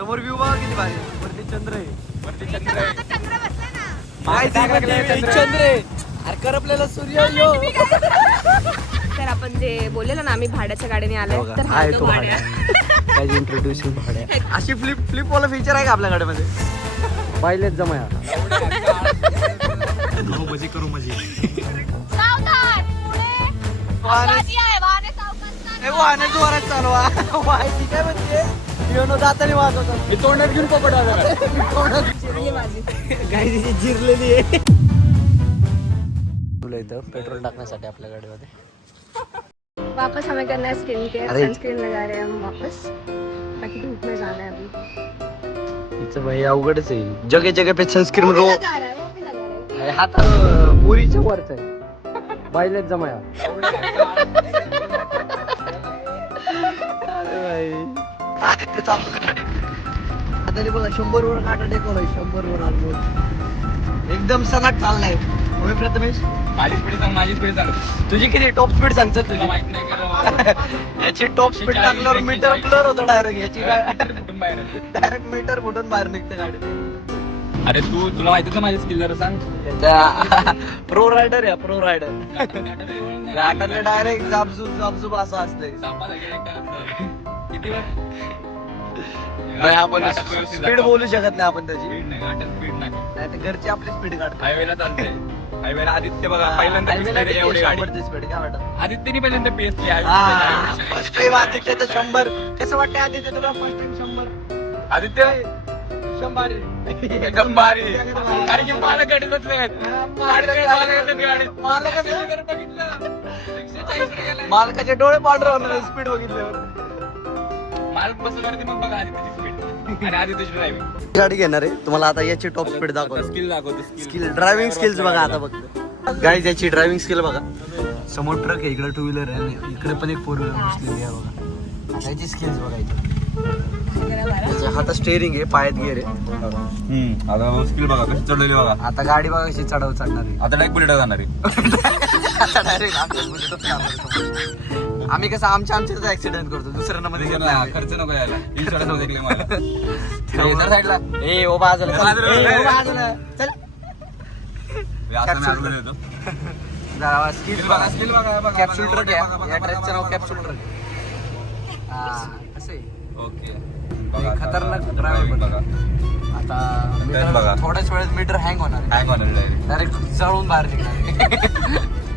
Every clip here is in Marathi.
समोर व्ह्यू बघा किती भारी आहे. वरती चंद्र आहे. वरती चंद्र आहे. चंद्र बसलाय ना. चंद्र आहे. अरे करपलेला सूर्य यो. तर आपण जे बोललेलो ना आम्ही भाड्याच्या गाडीने आलोय तर हा हाय तो तो भाड्या काय इंट्रोड्युसिंग भाड्या. अशी फ्लिप वाला फीचर आहे का आपल्या गाडीमध्ये? पाहिलेच जमाया. मजी करू मजी. सावधान पुढे अपघाती आहे वाहने सावकाश चालवा. वाहने जोरात चालवा. माहिती काय म्हणते योनो दाताने वाजवतो. मी तोंडात घेऊन पोपट वाजवला. चिरली माझी. काही जिरलेली आहे. तुला इथं पेट्रोल टाकण्यासाठी आपल्या गाडीमध्ये वापस हमें करना है स्किन केयर. अरे. सनस्क्रीन लगा रहे हैं हम वापस ताकि धूप में जाना है अभी. तिचं भाई अवघडच आहे. जगे जगे पे सनस्क्रीन रो. लगा रहा है वो भी लगा रहा है. हा तर पुरीच्या वरच आहे. पाहिलेच जमाया. आता बघा 100 वर काटा टेकवलाय. 100 वर आलो एकदम सनाट चाललाय. होय प्रथमेश माझी स्पीड सांग, माझी स्पीड सांग. तुझी किती टॉप स्पीड सांगतात तुला तुझी? माहित नाही का? याची टॉप स्पीड टाकल्यावर मीटर ब्लर होतं डायरेक्ट. याची काय कुठून बाहेर आली? डायरेक्ट मीटर फुटून बाहेर निघते गाडी. अरे तुला माहिती का माझी स्किल जरा सांग. प्रो रायडर या प्रो रायडर. घाटातले डायरेक्ट जाबजूब असं असतंय. किती वेळ? नाही आपण घाटात व्यवस्थित स्पीड जातो. बोलू शकत नाही आपण त्याची. स्पीड नाही, घाटात स्पीड नाही. नाही तर घरची आपली स्पीड काढतो. हायवेला चालते. हायवेला आदित्य बघा पहिल्यांदा हायवेला दिसली रे एवढी गाडी. स्पीड काय वाटत? आदित्यने पहिल्यांदा पेसली फर्स्ट टाइम आदित्यचं 100. कसं वाटतं आदित्य तुला फर्स्ट टाइम 100? आदित्य 100 एकदम भारी. कारण की मला गाडी बसले मालकाचे डोळे पांढरे होणार स्पीड बघितल्यावर. मालक बसल्यावरती मग बघा आदित्यची स्पीड आणि आदित्यची ड्रायव्हिंग गाडी घेणार आहे तुम्हाला आता याची टॉप स्पीड दाखवतो. स्किल दाखवतो. स्किल ड्रायव्हिंग स्किल्स बघा आता बघतो. गाडी याची ड्रायव्हिंग स्किल बघा. समोर ट्रक आहे, इकडे 2 व्हीलर आहे, इकडे पण एक 4 व्हीलर बसलेली आहे बघा. आता याची स्किल्स बघायची. त्याच्या हातात स्टेअरिंग आहे, पायात गिअर आहे. आता स्किल बघा कशी चढलेली बघा. आता गाडी बघा कशी चढणार आहे. आता डायरेक्ट बुलेट जाणार आहे. आता डायरेक्ट आम्ही कसं आमच्याच ऍक्सिडेंट करतो दुसऱ्यांना मध्ये घेतला. खर्च नको यायला. इन्शुरन्स मध्ये दिले मला. त्यामुळे- साईडला ए ओ बाजूला चल. बाजूला, ए, ओ ए. बाजूला. चल असं मी येतो. जरा स्किल बघा. स्किल बघा बघा. कॅप्सूल ट्रक बघा, आहे. बघा, या बघा, ट्रकचं बघा, नाव बघा, कॅप्सूल बघा. ट्रक. कसं आहे ओके. खतरनाक ड्रायव्हर बघा. आता Then बघा. थोड्याच वेळेत मीटर हँग होणार हँग होणार डायरेक्ट. डायरेक्ट जळून बाहेर निघणार.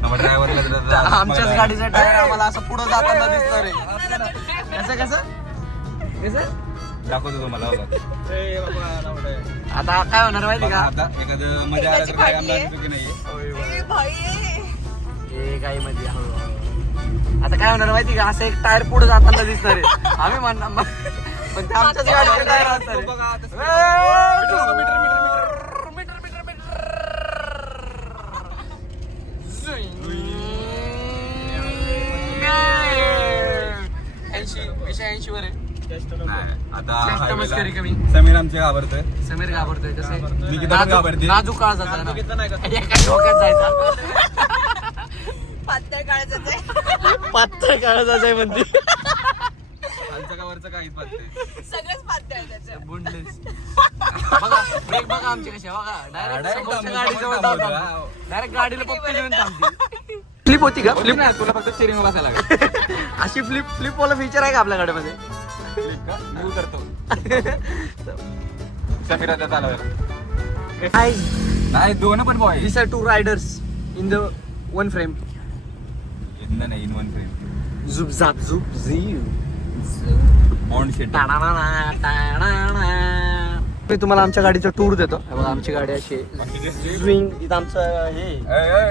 आमच्याच गाडीचा टायर आम्हाला असं पुढे जाताना दिसणार आहे. कसं कसं दाखवतो तुम्हाला बघा. आता काय होणार माहिती बघा, का? आता एखादं मध्ये आलं तर काय आमला चुकी नाहीये. हे काही मध्ये आता काय होणार माहिती का? असं एक टायर पुढे जाताना दिसणार आहे. आम्ही म्हणणार पण ते आमच्याच गाडीचे टायर असणार आहे. बघा, आता मीटर, मीटर, मीटर, वर आहे. नाही, आता जास्त मस्करी कमी. highway ला समीर आमचे घाबरतोय. समीर घाबरतोय कसं निकिता पण घाबरते. नाजूक काळ जाता ना. एका डोक्यात जायचा. पातळ काळजाचं आहे. पातळ काळ जायचंय म्हणते. खालचं का वरचं काहीच पाहत नाही. सगळंच पातळ आहे त्याचं. बुंडलेस. बघा ब्रेक बघा आमची कशी आहे, बघा डायरेक्ट Direct समोरच्या थांबवतो, गाडीजवळ थांबवतो, जातो. डायरेक्ट गाडीला पप्पी देऊन थांबते. फ्लिप होती का? फ्लिप नाही, तुला फक्त स्टेरिंग बसायला लागेल. अशी फ्लिप वाला फीचर आहे का आपल्या गाडीमध्ये? फ्लिप का मूव करतो. समीर आता चालवायला. नाही दोन पण boy. These are 2 riders in the one frame. इथनं नाही, in one frame. Zoop zap zoop zoo. Bond शेट. मी तुम्हाला आमच्या गाडीचा टूर देतो. हे बघा आमची गाडी अशी आहे. स्विंग इथं आमचं हे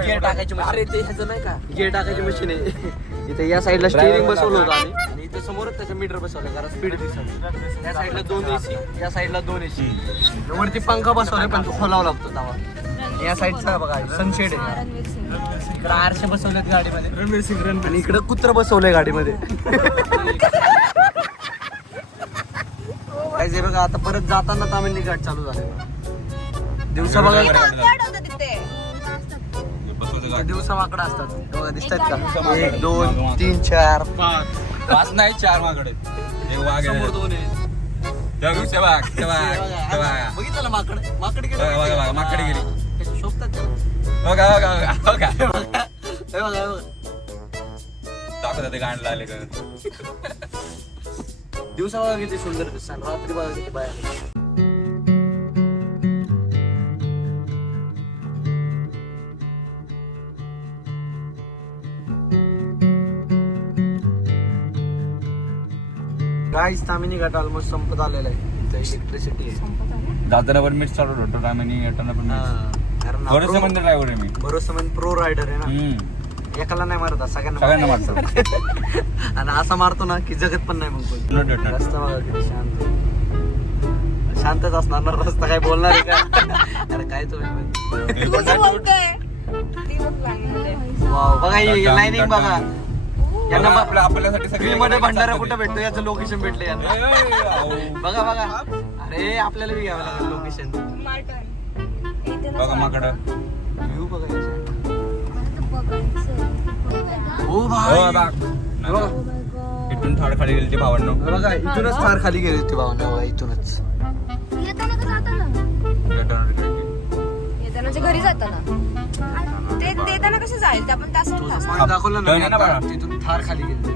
गिअर टाकायची मशीन. अरे ते ह्याचं नाही का गिअर टाकायची मशीन आहे. इथे या साईडला स्टेअरिंग बसवलं होतं आम्ही आणि इथे समोरच त्याचं मीटर बसवलं जरा स्पीड दिसत. या साईडला 2 AC, या साईडला 2 AC. वरती पंखा बसवलाय पण तो खोलावा लागतो तवा. या साईडचा बघा सनशेड आहे. रणवीर सिंग. इकडे आरसे बसवलेत गाडीमध्ये. रणवीर सिंग आणि इकडे कुत्र बसवलंय गाडीमध्ये. काय बघा आता परत जाताना तामिळनी घाट चालू झाले. दिवसा बघा वाकड होतं तिथे. दिवसा वाकडा असतात बघा दिसतात एक गाडी का? आहे. 1 2 3 4 पाच नाही 4 माकडे. एक वाघ समोर आहे. 2 आहे. बघितलं ना माकड माकड गेली माकड गेली शोभतात त्याला. हे बघा, हे बघा. दाखवतात ते गाणं आले का दिवसा बघा किती सुंदर दिसतात, रात्री बघा किती बाया. गाईस तामिनी घाट ऑलमोस्ट संपत आलेला आहे. इथं इलेक्ट्रिसिटी आहे. जाताना पण मीच चालवत होतो आणि येताना पण कारण थोडंसं म्हणजे ड्रायव्हर आहे मी भरोसा म्हणजे प्रो रायडर आहे ना. एकाला नाही मारत, सगळ्यांना सगळ्यांना मारतो आणि असा मारतो ना की जगत पण नाही मग कोणी. उलट भेटणार. रस्ता बघा किती शांत आहे. शांतच असणार ना रस्ता, काय बोलणार आहे का? अरे काय तुम्ही कसं बोलतोय ती बघ लागणार. वाव, बघा ही लाईनिंग बघा. यांना आपल्यासाठी फ्री मध्ये भंडारा कुठं भेटतो याचं लोकेशन भेटलं यांना. बघा बघा, अरे आपल्याला बी घ्यावं लागेल लोकेशन. बघा माकड व्ह्यू बघा याचा. ओ हो भाई, बघ इथून थोडं खाली गेली ती भावांनो बघा इथूनच फार खाली गेली होती भावना. बघा इथूनच येताना घरी जाताना ते देताना कसं जाईल ते आपण तास दाखवलं ना, तिथून फार खाली गेली.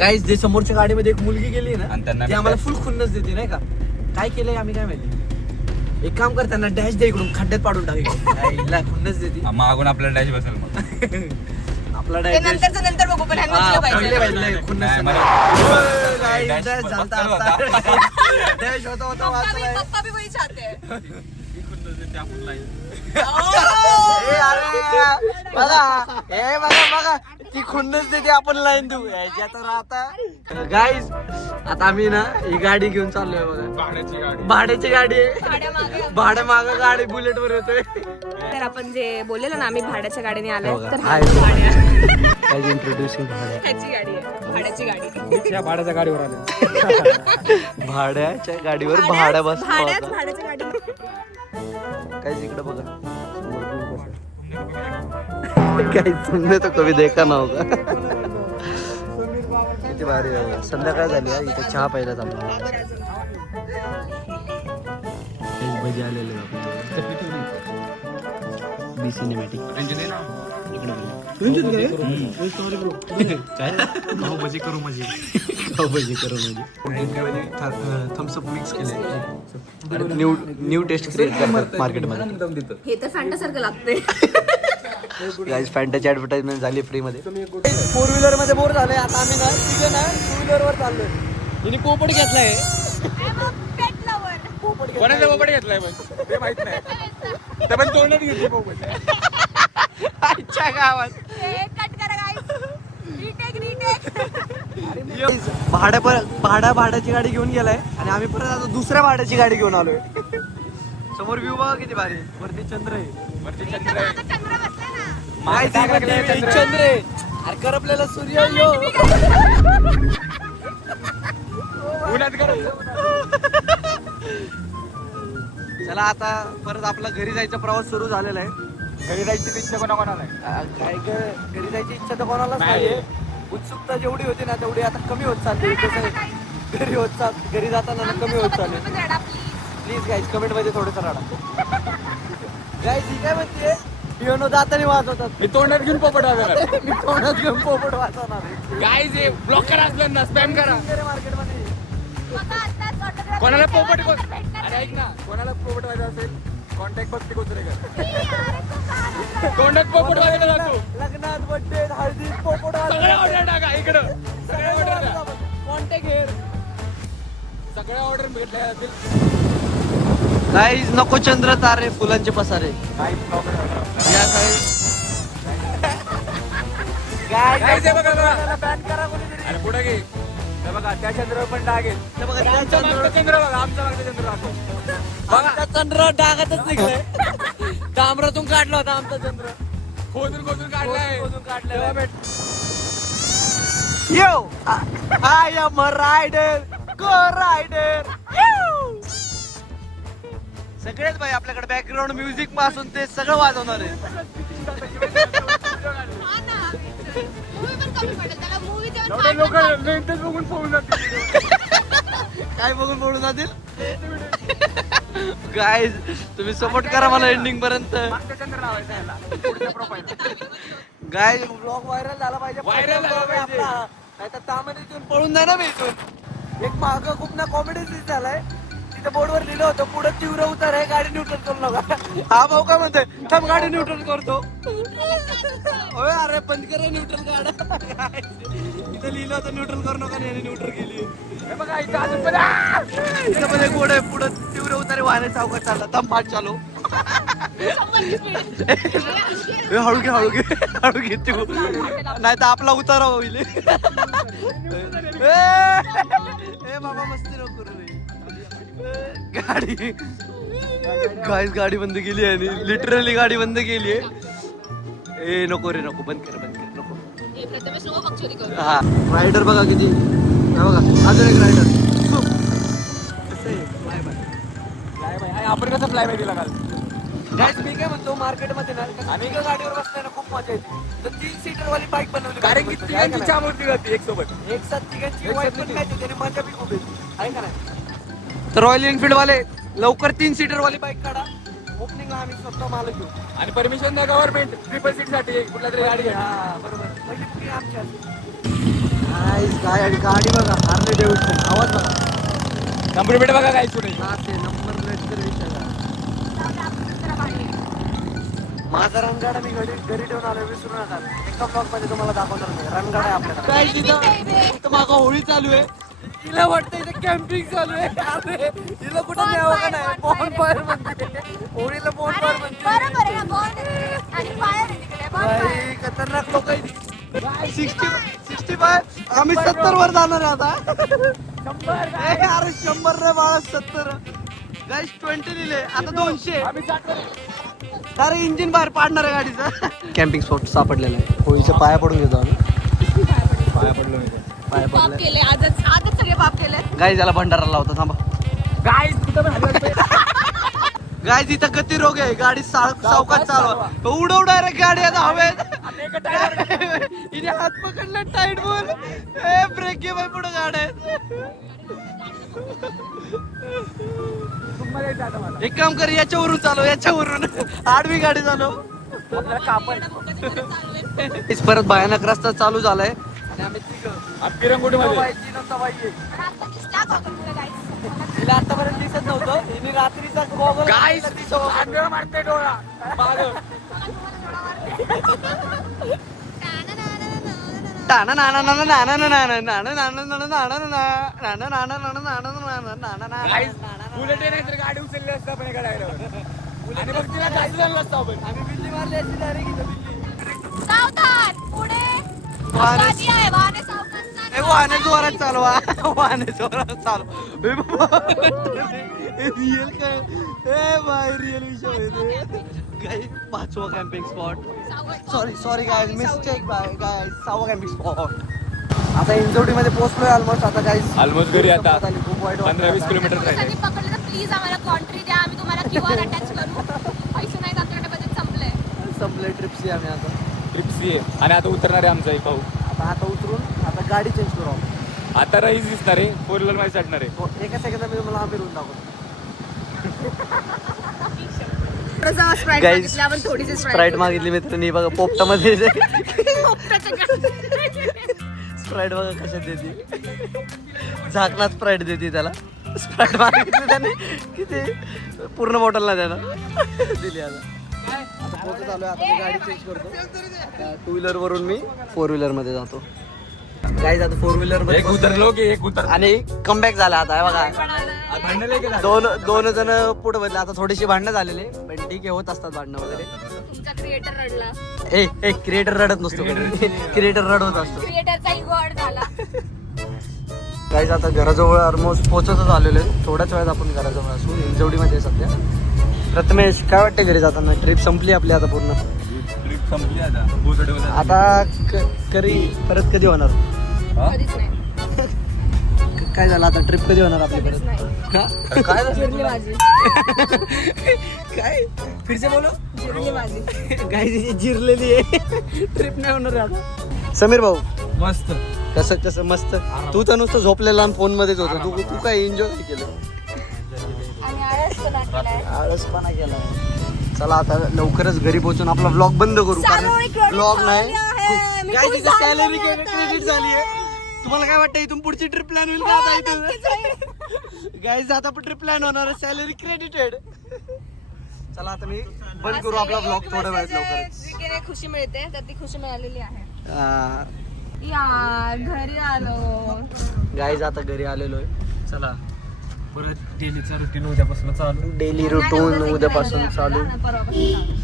गाईस जे समोरच्या गाडीमध्ये एक मुलगी गेली ना, आणि त्यांना ती आम्हाला फुल खुन्नस देते नाही का. काय केलंय आम्ही काय माहिती. एक काम कर, त्यांना डॅश दे इकडून, खड्ड्यात पाडून टाकायला खुन्नस देते. मागून आपल्याला डॅश बसेल मग आपला ते डॅश नंतरचं नंतर बघू पण ह्यांना दिलं पाहिजे. डॅश होता पप्पा भी वही चाहते हैं. बघा ती खुन्नस देते, आपण लाईन देऊ याच्या. तर आता गाईज आता आम्ही ना ही गाडी घेऊन चाललोय बघा. भाड्याची गाडी आहे, भाड्या माग गाडी बुलेट वर येतोय. तर आपण जे बोललेलं ना आम्ही भाड्याच्या गाडीने आलोय, बघा. तर हाय. भाड्या इंट्रोड्युसिंग ह्याची गाडी आहे, भाड्याची गाडी. भाड्याच्या गाडीवर आले भाड्याच्या गाडीवर भाड्या बस. भाड्याच्या गाडी. काय इकडे बघा काही तुमने तो कधी देखा ना होगा. किती भारी आहे. संध्याकाळ झाली आहे, इथे चहा प्यायला चालू. भजी आलेले बी सिनेमॅटिक भजी करू म्हणजे थम्सअप मिक्स केले. न्यू टेस्ट क्रिएट करतात मार्केटमध्ये. हे तर फॅन्टासारखं लागते. गाईज फॅन्टाची ऍडव्हर्टाइजमेंट झाली फ्री मध्ये. 4 व्हीलर मध्ये बोर झाले. आता आम्ही ना तिघे ना 2 व्हीलर वर चाललोय. हिने पोपट घेतलाय. कोणाचा पोपट घेतलाय ते माहित नाही, ते पण तोंडात घेतली पोपट आजच्या गावात भाड्याची गाडी घेऊन गेलाय आणि आम्ही परत आता दुसऱ्या भाड्याची गाडी घेऊन आलोय. समोर व्ह्यू बघा किती भारी. वरती चंद्र आहे, वरती चंद्र आहे. चंद्र आहे. अरे करपलेला सूर्य यो. उन्हात गरम. चला आता परत आपला घरी जायचा प्रवास सुरू झालेला आहे. घरी जायची इच्छा कोणाकोणाला आहे? काय घरी जायची इच्छा तर कोणालाच नाहीये. उत्सुकता जेवढी होती ना तेवढी आता कमी होत चालली. कसं घरी जाताना ना कमी होत चालली. प्लीज गाईज कमेंट मध्ये थोडंसं राडा. गाईज ही काय म्हणते, पियानो दाताने वाजवतात. मी तोंडात घेऊन पोपट वाजवणार. मी तोंडात घेऊन पोपट वाजवणार आहे. काय जे ब्लॉकर असलं ना स्पॅम करा. मार्केटमध्ये कोणाला पोपट अरे ऐक ना, कोणाला पोपट वाजवायचा असेल कॉन्टॅक्ट बघते कोचरेकर. तोंडात पोपट वाजवला जातो. लग्नात, बर्थडे, हळदी पोपट सगळ्या ऑर्डर टाका इकडं. सगळ्या ऑर्डर द्या. Contact hair. सगळ्या ऑर्डर भेटल्या जातील. गाईज नको चंद्र तारे फुलांचे पसारे. या साईड काय ते बघा बघा. बॅन करा कोणीतरी. अरे पुढे घे. ते बघा त्या चंद्रावर पण डाग आहेत. ते बघा त्या आमचा चंद्र मागचा चंद्र बघा, आमचा मागचा चंद्र दाखव. आमचा चंद्र डागातच निघलाय. डांबरातून काढला होता आमचा चंद्र. खोदून काढलाय. खोदून काढलाय. Yo I am a rider, go rider. सगळेच भाई आपल्याकडे बॅकग्राऊंड म्युझिक पासून ते सगळं वाजवणार आहे. लोक बघून पाहून जातील. काय बघून पळून जातील काय तुम्ही सपोर्ट करा मला एंडिंग पर्यंत गाय ब्लॉग व्हायरल झाला पाहिजे Viral झाला पाहिजे. नाही तर तामध्ये इथून पळून जाणार मी इथून एक माग खूप ना कॉमेडी सीन झालाय तिथे बोर्डवर लिहिलं होतं पुढे तीव्र उतार आहे गाडी न्यूट्रल करू नका हा भाऊ काय म्हणतोय थांब गाडी न्यूट्रल करतो होय अरे बंद करा न्यूट्रल गाड्या इथे लिहिलं होतं न्यूट्रल करू नका आणि न्यूट्रल केली हे बघा इथं अजून पण इथं पण एक बोर्ड आहे पुढे तीव्र उतारे वाहने चौकात चालला थांब पाठ चालू हळू घे तू नाही तर आपला उतारा होईल ए बाबा मस्ती नको करू रे गाडी गाईस गाडी बंद केली आहे आणि लिटरली गाडी बंद केली आहे ए नको रे नको बंद कर नको हा रायडर बघा किती हा बघा अजून एक रायडर आपण कसं फ्लाय बाय दिला काल गाईस मी काय म्हणतो मार्केटमध्ये ना आम्ही एका गाडीवर बसताना खूप मजा येते तर 3 सीटर वाली बाईक बनवली कारण की तिघांची चहा मोठी जाते एक सोबत एक साथ तिघांची वाईट पण काय त्याने मजा बी खूप येते आहे का नाही तर रॉयल एनफील्ड वाले लवकर 3 सीटर वाली बाईक काढा ओपनिंगला आम्ही स्वतः मालक घेऊ आणि परमिशन द्या गव्हर्नमेंट ट्रिपल सीट साठी कुठला तरी गाडी घ्या हा बरोबर म्हणजे तुम्ही आमच्या गाडी बघा हार्ले डेव्हिडसन आवाज बघा कम्प्युटर बघा काय सुरू ते नंबर प्लेट तर विषय माझा रणगाडा मी घरी ठेवून आलो विसरू नका एका ब्लॉग मध्ये तुम्हाला दाखवणार नाही रणगाडा आहे आपल्याकडे काय तिथं मागं होळी चालू आहे तिला वाटतं इथे कॅम्पिंग चालू आहे अरे तिला कुठं न्यावं का नाही बॉन फायर म्हणते होळीला बॉन फायर म्हणते बाई खतरनाक लोक आहे 65 आम्ही 70 वर जाणार आहे आता अरे 100 रे बाळा 70 गाईस 20 लिहिले आता 200 आम्ही 60 अरे इंजिन बाहेर पाडणार आहे गाडीचं कॅम्पिंग स्पॉट सापडलेला आहे होळीच्या पाया पडून घेतो आम्ही पाया पडलो मी पाया पाप पडले केले आजच सगळे पाप केले गाय त्याला भंडारा लावतो थांबा गाईस कुठं पण हलवत गाय तिथं गती रोग आहे गाडी सावकाश चालवा उडवणार रे गाडी आता हवेत हिने हात पकडला टाईट बोल ए ब्रेक घे बाई पुढे गाड्या एक काम कर याच्यावरून चालव याच्यावरून आडवी गाडी चालव आपल्याला कापड परत भयानक रस्ता चालू झालाय आणि आम्ही तिघं पिरंगुटी मध्ये बाईची नव्हता बाई तिला आतापर्यंत दिसत नव्हतं हिने रात्रीचा गॉगल गाईस आंधळ मारते डोळा पागल गाईस बुलेट नाही तर गाडी उचलली असतं आपण एका डायरेक्टर आणि मग तिला गाडी झालं असतं आपण आम्ही बिल्ली मारली असती डायरेक्ट इथं बिल्ली सावधान पुढे वाहने- अपघाती आहे, वाहने सावधान चालवा. ए वाहने जोरात चालवा वाहने जोरात चालवा रिअल काय ए बाय रिअल विषय गाईस 5वा camping spot sorry guys mistake guys 6वा कॅम्पिंग स्पॉट आता इंजोडी मध्ये पोहोचलोय ऑलमोस्ट आता गाईज ऑलमोस्ट घरी आता खूप वाईट 15-20 किलोमीटर तुम्ही राहिले सगळी पकडलं तर प्लीज आम्हाला कॉन्ट्री द्या आम्ही तुम्हाला QR अटॅच करू पैसे नाही आपल्याकडे बजेट संपलंय संपले ट्रिप्सी आम्ही आता ट्रिप्सी आहे आणि आता उतरणार आहे आमचा एक भाऊ आता उतरून आता गाडी चेंज करू आपण. आता रईस दिसणार आहे 4 व्हीलर मध्ये चढणार आहे हो, एका सेकंदात मी तुम्हाला फिरून दाखवतो Guys, स्प्राईट मागितली मित्रांनी बघा पोपटामध्ये स्प्राईट बघा कशात देते झाकणात स्प्राईट देते त्याला स्प्राईट मागितली त्याने किती पूर्ण बॉटल ना त्याला दिली आता फोटो चालू आहे आता मी गाडी चेंज करतो 2 व्हीलर वरून मी 4 व्हीलर मध्ये जातो गाईज आता 4 व्हीलर मध्ये एक उतरलो की एक उतर आणि कमबॅक झाला आता हे बघा भांडण केला दोन जण पुढे बदले आता थोडीशी भांडणं झालेली पण ठीक आहे होत असतात भांडणं वगैरे तुमचा क्रिएटर रडला ए क्रिएटर रडत नसतो क्रिएटर रडवत असतो क्रिएटरचा इगो हर्ट झाला गाईज आता घराजवळ ऑलमोस्ट पोहोचतच आलेलो आहे थोड्याच वेळात आपण घराजवळ असू इंजवडीमध्ये सध्या प्रथमेश काय वाटतं घरी जाताना ट्रिप संपली आपली आता पूर्ण ट्रिप संपली आता आता परत कधी होणार कधीच नाही काय झालं आता ट्रिप कधी होणार आपली परत का काय जिरली माझी काय फिरसे बोलो जिरली माझी गाय जिरलेली आहे ट्रिप नाही होणार आता समीर भाऊ मस्त कसं कसं मस्त. तू तर नुसतं झोपलेला फोन मध्येच होता. तू काय एन्जॉय केलं? आणि आळसपणा केला. चला आता लवकरच घरी पोहोचून आपला व्लॉग बंद करू, कारण व्लॉग नाही काय तिचं सॅलरी क्रेडिट झाली आहे. तुम्हाला काय वाटतं इथून पुढची ट्रिप प्लॅन होईल का आता इथून? गाईज आता पण ट्रिप प्लॅन होणार आहे, सॅलरी क्रेडिटेड. चला आता मी बंद करू आपला व्लॉग थोड्या वेळात लवकरच. खुशी मिळते तर ती खुशी मिळालेली आहे. आ, यार घरी आलो. गाईज आता घरी आलेलो आहे. चला परत डेलीचा रुटीन उद्यापासून चालू. डेली रुटीन उद्यापासून चालू.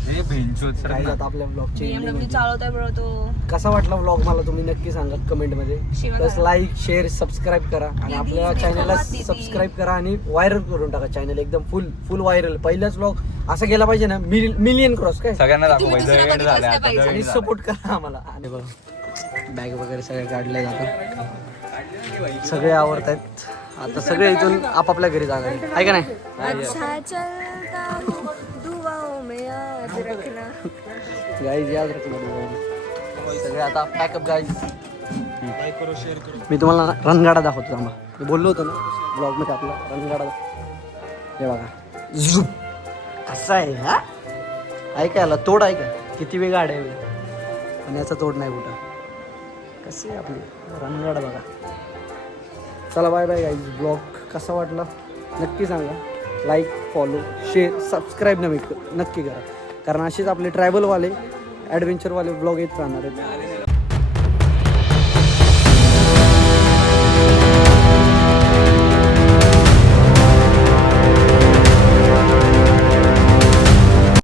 हे भेंचोद सर गाईज आता आपल्या व्लॉगची BMW चालवतोय बरं तो. कसा वाटला व्लॉग मला तुम्ही नक्की सांगा कमेंट मध्ये. शिवाय प्लस लाईक शेअर सबस्क्राईब करा आणि आपल्या चॅनलला सबस्क्राईब करा आणि व्हायरल करून टाका चॅनल एकदम फुल व्हायरल. पहिलाच व्लॉग असा गेला पाहिजे ना, मिलियन क्रॉस काय. सगळ्यांना तुम्ही दुसऱ्या कधी बसल्या पाहिजे. आणि सपोर्ट करा आम्हाला. आणि बघा बॅग वगैरे सगळे काढले जातात, सगळे आवडत आहेत. आता सगळे इथून आपापल्या घरी जाणार आहे का नाही? गाईज याद रखना. सगळे आता पॅकअप गाईज. मी तुम्हाला रणगाडा दाखवतो थांबा. मी बोललो होतो ना ब्लॉग मध्ये आपला रणगाडा. हे बघा झुप कसा आहे हा. ऐकायला तोड आहे का? किती वेळ गाड्या आहे पण याचा तोड नाही कुठं. कसे आहे आपली रणगाडा बघा. चला बाय बाय गाईज. ब्लॉग कसा वाटला नक्की सांगा. लाईक फॉलो शेअर सबस्क्राईब नक्की करा, कारण असेच आपले ट्रॅव्हलवाले ॲडव्हेंचरवाले ब्लॉग येत राहणार आहेत.